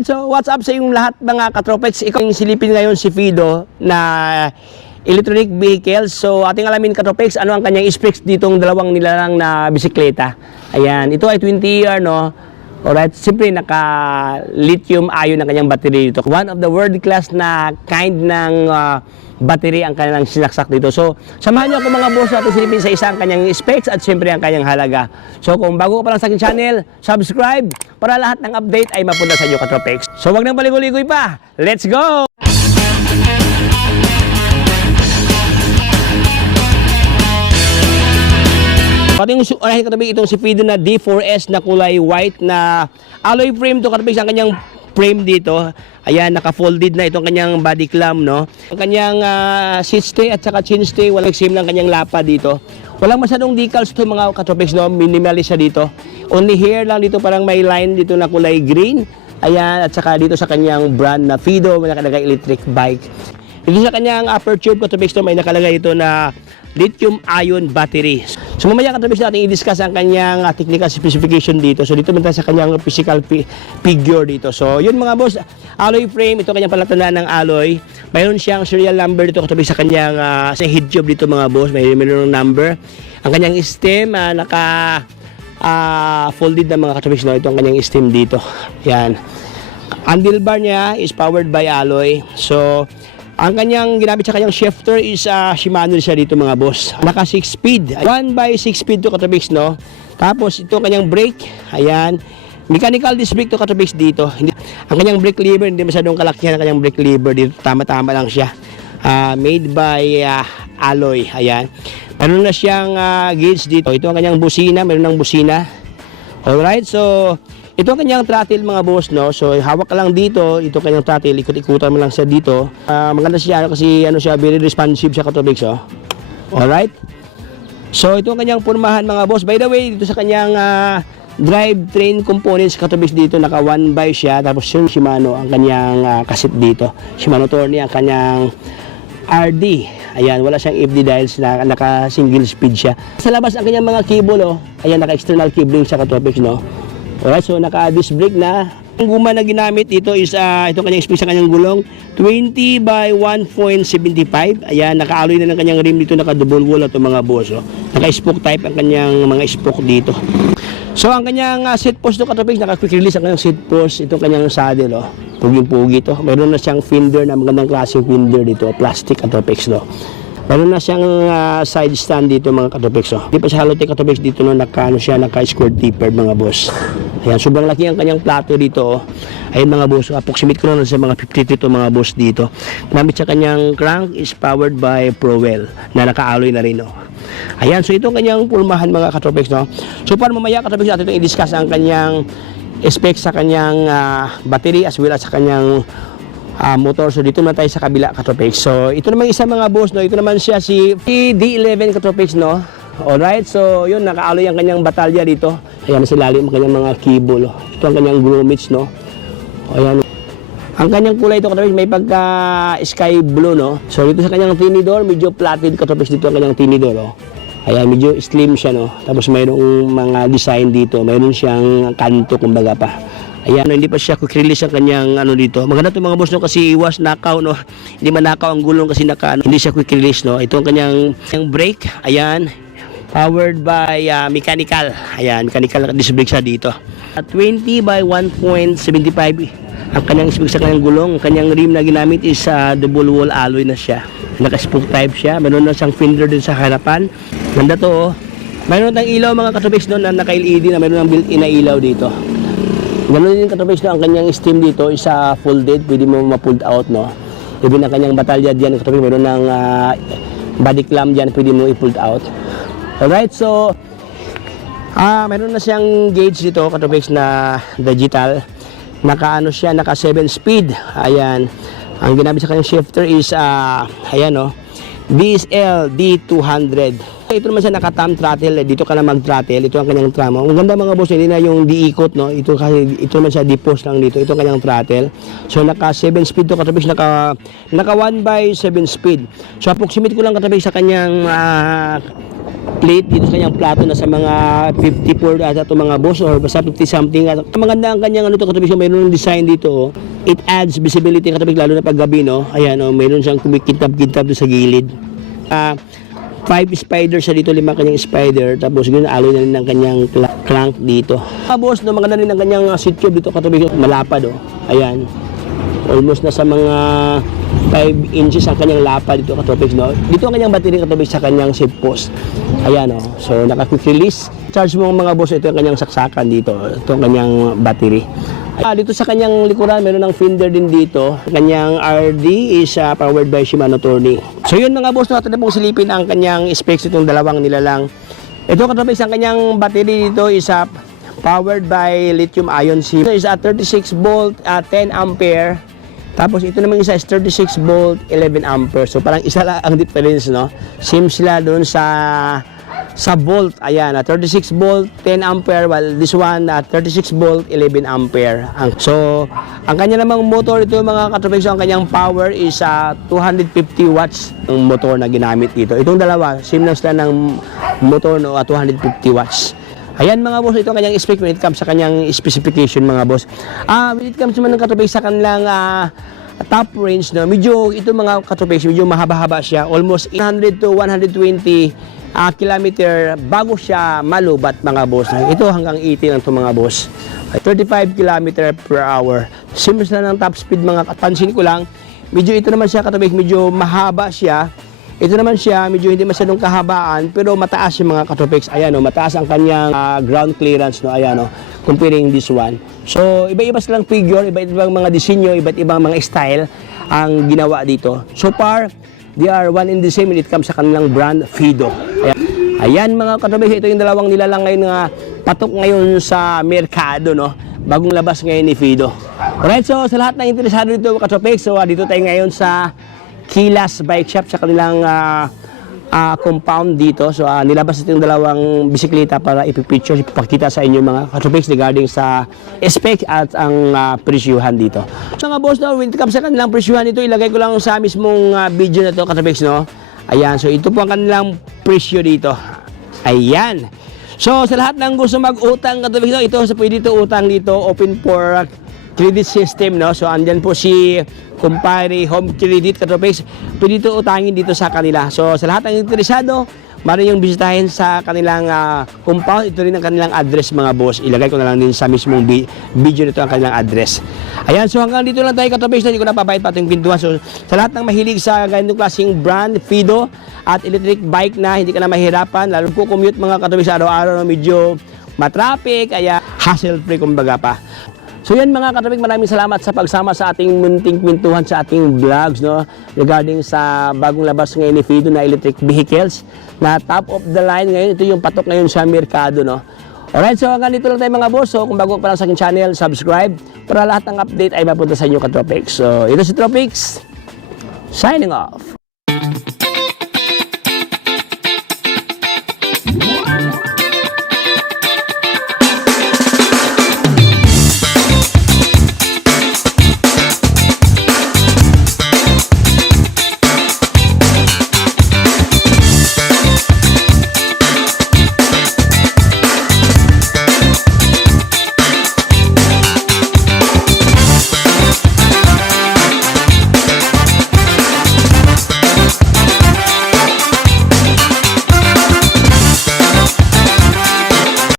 Alright, so what's up sa inyong lahat mga katropex? Ikaw yung silipin ngayon si Fido na electronic vehicle. So ating alamin katropex, ano ang kanyang specs ditong dalawang nilalang na bisikleta. Ayan, ito ay 20R no. Alright, siyempre naka lithium ion ang kanyang battery dito. One of the world class na kind ng battery ang kanyang sinaksak dito. So, samahan niyo ako mga boss natin silipin sa isang kanyang specs at siyempre ang kanyang halaga. So, kung bago ka pa lang sa aking channel, subscribe para lahat ng update ay mapunta sa inyo katropex. So, wag nang baligoy-ligoy pa. Let's go! Pati yung unahin katabi itong si Fido na D4S na kulay white na alloy frame to katabi ang kanyang frame dito. Ayan, naka-folded na itong kanyang body clamp, no? Ang kanyang seat stay at saka chin stay, walang same lang kanyang lapa dito. Walang masyadong decals to mga katropex, no? Minimalist siya dito. Only here lang dito, parang may line dito na kulay green. Ayan, at saka dito sa kanyang brand na Fido, may nakalagay electric bike. Dito sa kanyang upper tube katropex, no, may nakalagay ito na lithium-ion battery. So mamaya katropex natin i-discuss ang kanyang technical specification dito. So dito naman tayo sa kanyang physical figure dito. So yun mga boss, alloy frame, ito kanyang palatandaan ng alloy. Mayroon siyang serial number dito katropex sa kanyang sa head tube dito mga boss. Mayroon ng number. Ang kanyang stem naka folded na mga katropex, no? Ito ang kanyang stem dito. Yan. Handlebar niya is powered by alloy. So ang kanyang ginamit sa kanyang shifter is Shimano siya dito mga boss. Naka 6 speed. 1/6 speed to katropex, no? Tapos ito kanyang brake. Ayan. Mechanical disc brake to katropex dito. Ang kanyang brake lever, hindi masyadong kalakihan ang kanyang brake lever dito. Tama-tama lang siya. Made by alloy. Ayan. Meron na siyang gauge dito. Ito ang kanyang busina. Meron ng busina. Alright. So ito ang kanyang throttle mga boss, no? So hawak ka lang dito, ito kanyang throttle, ikot-ikutan mo lang siya dito. Maganda siya kasi siya, very responsive siya katropex, oh. Alright? So ito ang kanyang pormahan mga boss. By the way, dito sa kanyang drivetrain components katropex dito, naka 1 by siya, tapos yung Shimano ang kanyang kasit dito. Shimano Tourney ang kanyang RD. Ayan, wala siyang FD dials na naka single speed siya. Sa labas ang kanyang mga cable, oh. Ayan, naka external cabling siya katropex, no? Alright, so naka-disc brake na. Ang guma na ginamit dito is ito kanyang space sa kanyang gulong 20 by 1.75. Ayan, naka-alloy na ng kanyang rim dito, naka-double wall ito mga boss, oh. Naka-spoke type ang kanyang mga spoke dito. So ang kanyang seat post to katropex, naka-quick release ang kanyang seat post. Ito kanyang saddle, oh. Puging-pugi to. Meron na siyang fender na magandang klaseng fender dito, plastic katropex, no. Meron na siyang side stand dito mga katropex, oh. Hindi pa siya halotech katropex dito, no, naka-square tapered mga boss. Ayan, sobrang laki ang kanyang plato dito, oh. Ayan mga boss, approximate ko na sa mga 52 mga boss dito. Gamit sa kanyang crank is powered by Prowell na naka-alloy na rin, oh. Ayan, so ito ang kanyang pulmahan mga katropex, no. So para mamaya katropex natin itong i-discuss ang kanyang specs sa kanyang battery as well as sa kanyang motor. So dito naman tayo sa kabila katropex. So ito naman isa mga boss, no. Ito naman siya si D11 katropex, no. Alright, so yun, naka-alloy ang kanyang batalya dito. Ayan, silalim ang kanyang mga cable, oh. Ito ang kanyang grommets, no. Ayan. Ang kanyang kulay ito katropex may pagka sky blue, no. So dito sa kanyang tinidor, medyo flatted katropex dito ang kanyang tinidor, oh. Ayan, medyo slim siya, no. Tapos mayroong mga design dito, mayroon siyang kanto kumbaga pa. Ayan, hindi pa siya quick release ang kanyang dito. Maganda ito mga boss, no, kasi iwas nakaw, no. Hindi man nakaw ang gulong kasi hindi siya quick release, no. Ito ang kanyang brake. Ayan, powered by mechanical. Ayan, mechanical disc brake siya dito. 20 by 1.75 ang kanyang specs sa kanyang gulong. Ang kanyang rim na ginamit is double wall alloy na siya. Naka-spoke type siya. Meron na siyang fender din sa harapan. Ganda to, oh. Mayroon tayong ilaw mga katropex doon na naka-LED na mayroon ng built-in na ilaw dito. Ganoon din katropex, no, ang kanyang stem dito is folded, pwede mo ma-pulled out, no. Even ang kanyang batalya diyan katropex, mayroon ng body clamp diyan, pwede mo i-pulled out. Alright, so mayroon na siyang gauge dito katropex na digital. Naka siya, naka 7 speed. Ayan. Ang ginamit sa kanyang shifter is ayan, no. DSL D200. Ito naman siya naka-thumb throttle, dito ka na mag-throttle. Ito ang kanyang thumb. Ang ganda mga boss, hindi na yung di-ikot, no. Ito naman siya di-post lang dito. Ito ang kanyang throttle. So naka 7 speed to katropex, naka 1/7 speed. So approximate ko lang katropex sa kanyang plate dito sa kanyang plato na sa mga 54 ata ito mga boss, or basta 50 something. Maganda ang kanyang ano to katubig, mayroon ng design dito oh. It adds visibility katubig lalo na pag gabi no. Ayan oh, mayroon siyang kumikintab-kintab doon sa gilid. 5 spider siya dito, 5 kanyang spider, tapos ganoon aloy na rin ng kanyang crank dito. Boss no, maganda rin ang kanyang seat cube dito katubig, malapad oh. Ayan. Almost na sa mga 5 inches ang kanyang lapad dito katubig no. Dito ang kanyang battery katubig sa kanyang seat post. Ayan oh. So naka-quick release. Charge mo mga boss, ito ang kanyang saksakan dito. Ito ang kanyang battery. Dito sa kanyang likuran, meron ng fender din dito. Kanyang RD is powered by Shimano Tourney. So yun mga boss, natin na pong silipin ang kanyang specs itong dalawang nilalang. Ito katubig, ang kanyang battery dito is powered by lithium ion cell. Ito is 36 volt, 10 ampere. Tapos ito naman isa is 36 volt, 11 ampere. So parang isa lang ang difference no. Same sila doon sa volt. Ayan, 36 volt, 10 ampere, while this one 36 volt, 11 ampere. So ang kanya namang motor ito mga katubig, so ang kanyang power is 250 watts ng motor na ginamit dito. Itong dalawa, same lang sila ng motor no, 250 watts. Ayan mga boss, ito ang kanyang spec when it comes sa kanyang specification mga boss. When it comes naman ng katubig sa kanilang top range, no, medyo ito mga katubig, medyo mahaba-haba siya. Almost 100 to 120 kilometer bago siya malubat mga boss. Ito hanggang 80 lang ito mga boss. 35 kilometer per hour. Sims na ng top speed mga kapansin ko lang. Medyo ito naman siya katubig, medyo mahaba siya. Ito naman siya, medyo hindi masyadong kahabaan, pero mataas yung mga katopics. Ayan o, mataas ang kanyang ground clearance, no? Ayan o, comparing this one. So, iba-iba silang figure, iba-ibang mga disenyo, iba't ibang mga style ang ginawa dito. So far, they are one in the same when it comes sa kanilang brand, Fido. Ayan mga katopics, ito yung dalawang nilalang ngayon nga patok ngayon sa merkado, no? Bagong labas ngayon ni Fido. Alright, so sa lahat ng interesado dito mga katopics, so dito tayo ngayon sa Kilas Bike Shop sa kanilang compound dito. So nilabas ito yung dalawang bisikleta para ipipicture, ipapakita sa inyo mga katopics regarding sa spec at ang presyuhan dito. So mga boss, no, when it comes sa kanilang presyuhan ito, ilagay ko lang sa mismong video na to katopics, no. Ayan, so ito po ang kanilang presyo dito. Ayan. So sa lahat ng gusto mag-utang katopics, no, ito sa pwede ito utang dito, open for credit system, no. So andyan po si Kumpare Home Credit katopics, pwede ito utangin dito sa kanila. So sa lahat ng interesado, maaari yung bisitahin sa kanilang compound. Ito rin ang kanilang address mga boss. Ilagay ko na lang din sa mismong video nito ang kanilang address. Ayan, so hanggang dito lang tayo katopics, hindi ko na papayad pa itong pintuan. So sa lahat ng mahilig sa ganitong klaseng brand, Fido at electric bike na hindi ka na mahirapan, lalo po commute mga katopics araw-araw, medyo matraffic, kaya hassle-free kumbaga pa. So yan mga katubig, maraming salamat sa pagsama sa ating munting kwentuhan sa ating vlogs, no, regarding sa bagong labas ngayon ni Fido na electric vehicles na top of the line ngayon. Ito yung patok ngayon sa merkado, no. Alright, so hanggang dito lang tayo mga boss. So kung bago pa lang sa aking channel, subscribe para lahat ng update ay mapunta sa inyo katopics. So ito si Tropics, signing off.